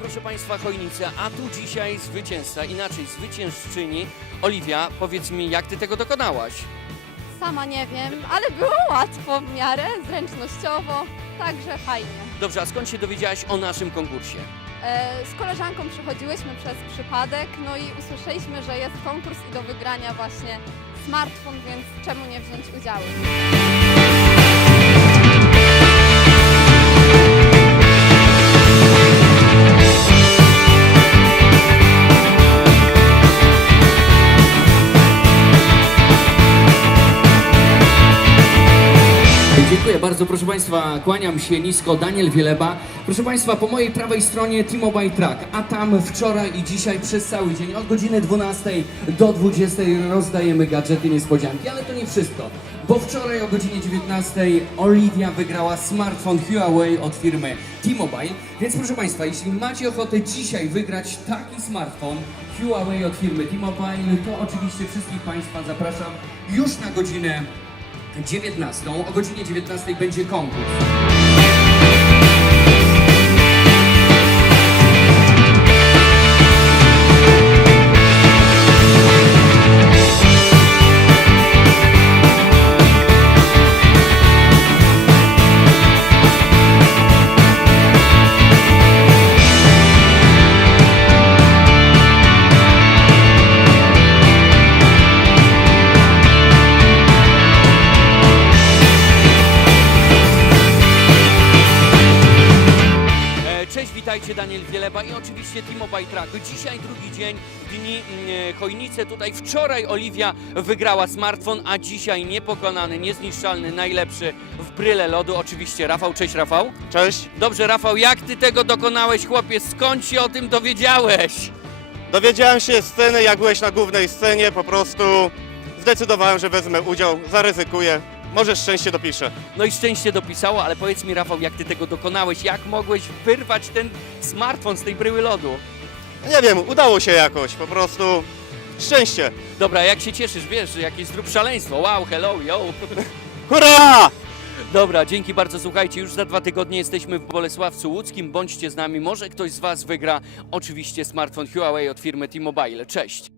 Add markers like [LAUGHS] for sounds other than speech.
proszę Państwa, Chojnice, a tu dzisiaj zwycięzca, inaczej zwyciężczyni. Oliwia, powiedz mi, jak Ty tego dokonałaś? Sama nie wiem, ale było łatwo w miarę, zręcznościowo, także fajnie. Dobrze, a skąd się dowiedziałaś o naszym konkursie? E, Z koleżanką przechodziłyśmy przez przypadek, no i usłyszeliśmy, że jest konkurs i do wygrania właśnie smartfon, więc czemu nie wziąć udziału? Dziękuję bardzo, proszę Państwa, kłaniam się nisko, Daniel Wieleba. Proszę Państwa, po mojej prawej stronie T-Mobile Track, a tam wczoraj i dzisiaj przez cały dzień od godziny 12 do 20 rozdajemy gadżety niespodzianki, ale to nie wszystko, bo wczoraj o godzinie 19 Oliwia wygrała smartfon Huawei od firmy T-Mobile, więc proszę Państwa, jeśli macie ochotę dzisiaj wygrać taki smartfon Huawei od firmy T-Mobile, to oczywiście wszystkich Państwa zapraszam już na godzinę 19. O godzinie 19 będzie konkurs. Witajcie, Daniel Wieleba i oczywiście T-Mobile Track. Dzisiaj drugi dzień, dni mm, e, Chojnice. Tutaj wczoraj Oliwia wygrała smartfon, a dzisiaj niepokonany, niezniszczalny, najlepszy w bryle lodu. Oczywiście Rafał. Cześć, Rafał. Cześć. Dobrze, Rafał, jak ty tego dokonałeś, chłopie? Skąd się o tym dowiedziałeś? Dowiedziałem się z sceny, jak byłeś na głównej scenie, po prostu zdecydowałem, że wezmę udział, zaryzykuję. Może szczęście dopiszę. No i szczęście dopisało, ale powiedz mi, Rafał, jak ty tego dokonałeś? Jak mogłeś wyrwać ten smartfon z tej bryły lodu? Nie wiem, udało się jakoś, po prostu szczęście. Dobra, jak się cieszysz, wiesz, że jakieś zrób szaleństwo. Wow, hello, yo. [LAUGHS] Hurra! Dobra, dzięki bardzo. Słuchajcie, już za dwa tygodnie jesteśmy w Bolesławcu Łódzkim. Bądźcie z nami. Może ktoś z Was wygra oczywiście smartfon Huawei od firmy T-Mobile. Cześć.